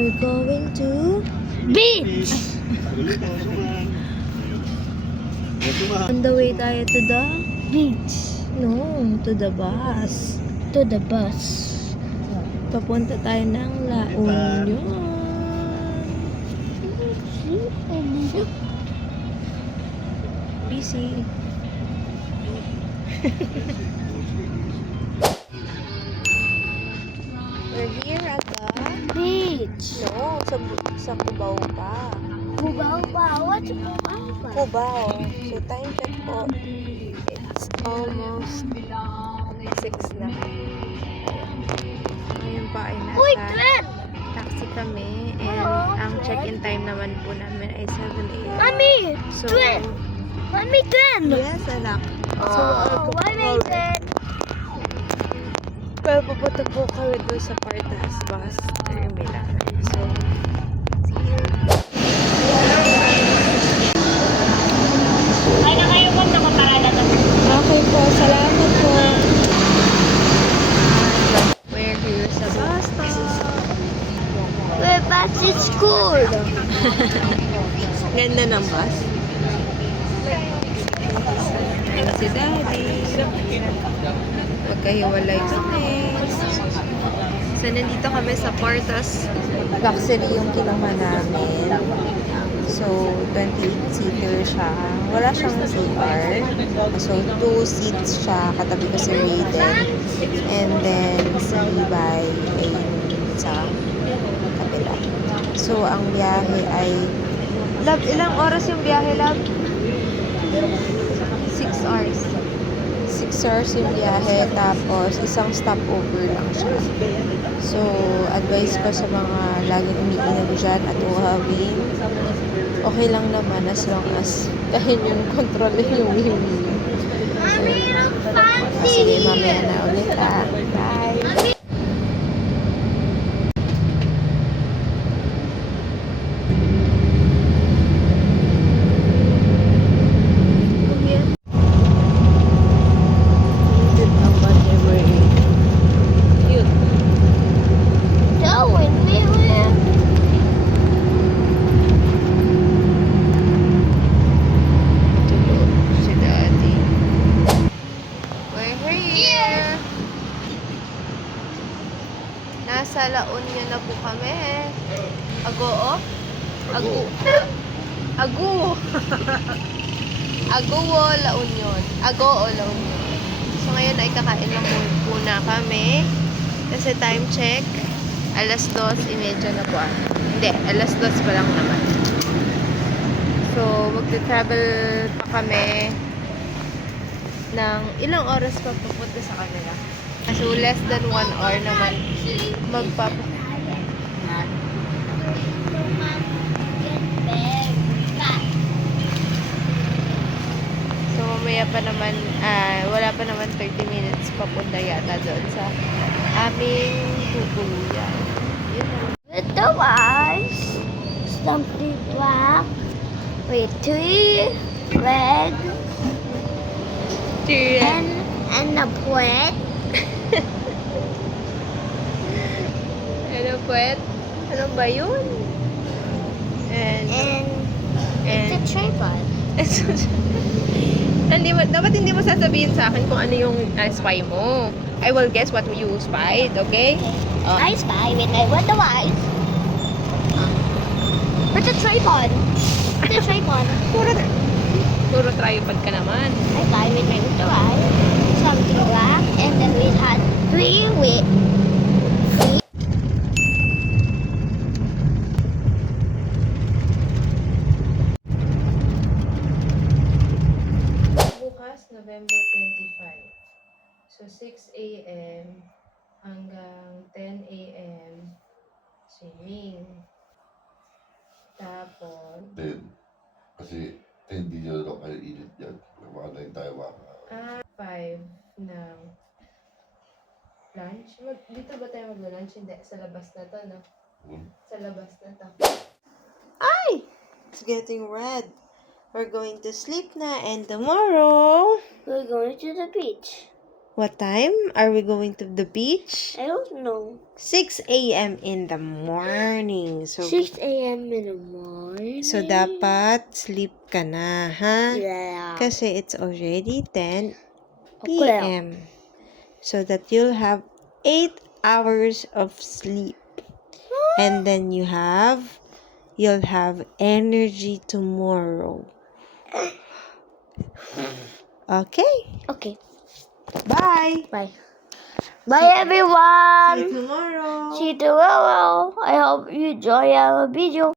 We're going to beach! On the way tayo to the beach. No, to the bus. To the bus. Papunta tayo ng La Union. Busy. We're here at the beach. No, sa Cubao pa. Cubao pa? What's Cubao pa? Cubao. So time check po. It's almost 6 na. Ngayon pa ay Uy, nasa Glenn! taxi kami. And Oo, ang Glenn. check-in time naman po namin ay 7 a.m. Mami! So, Glenn! Mami, Glenn! yes, anak. Oh, why me, Glenn? Pero pupunta po kami doon sa Partas Bus Terminal. So, see you. Ay, na kayo po, nakaparada to. Okay po, salamat po. We're here sa bus stop. We're back to school. Ganda ng bus. Yan si Daddy. Magkahiwalay kami. So, nandito kami sa Partas. Luxury yung kinuha namin. So, 28-seater siya. Wala siyang CR. So, 2 seats siya. Katabi ko si Raiden. And then, si Levi ay sa kabila. So, ang biyahe ay... Love, ilang oras yung biyahe, Love? 6 hours. 6 hours yung biyahe. Tapos, isang stopover lang siya. So, advice ko sa mga laging umiinom dyan at uhawin, okay lang naman as long as kaya yung kontrolin yung wiwi. So, sige, mamaya na ulit ah. Bye! Going nowhere. Si Daddy. We're here! Nasa La Union na po kami. Agoo? Agu. Agu. Agoo, La Union. Agoo, La Union. So ngayon ay kakain lang muna kami. Kasi time check. Alas 2:30 na po ah. Hindi, alas 2 pa lang naman. So, magte-travel pa kami ng ilang oras pa papunta sa kanila. So, less than 1 hour naman So, mamaya pa naman, wala pa naman 30 minutes papunta yata doon sa aming tutuluyan. Yun na. With the wise, stumpy black, with 3 red, and a plate. Ano puwet? Ano ba yun? And it's a tripod. Dapat hindi mo sasabihin sa akin kung ano yung spy mo. I will guess what you spied, okay? I spy with the wise. Where's the tripod? Where's the tripod? Puro tripod ka naman. I spy with the wise, something black, and then we had 3 with. Bukas, November 25. So, 6 a.m. hanggang 10 a.m. swimming. Tapos, 10. Kasi 10 hindi nyo lang kayo init yan. Baka na yung tayo maka. 5 ng lunch. Dito ba tayo mag-lunch? Hindi. Sa labas na to, no? Sa labas na to. Ay! It's getting red. We're going to sleep na and tomorrow, We're going to the beach. What time are we going to the beach? I don't know. 6 a.m. in the morning. So, 6 a.m. in the morning. so dapat sleep ka na, ha? Yeah. Kasi it's already 10 Okay. p.m. So that you'll have 8 hours of sleep. And then you'll have energy tomorrow. Okay. Okay. Bye. Bye. Bye, everyone. See you tomorrow. See you tomorrow. I hope you enjoy our video.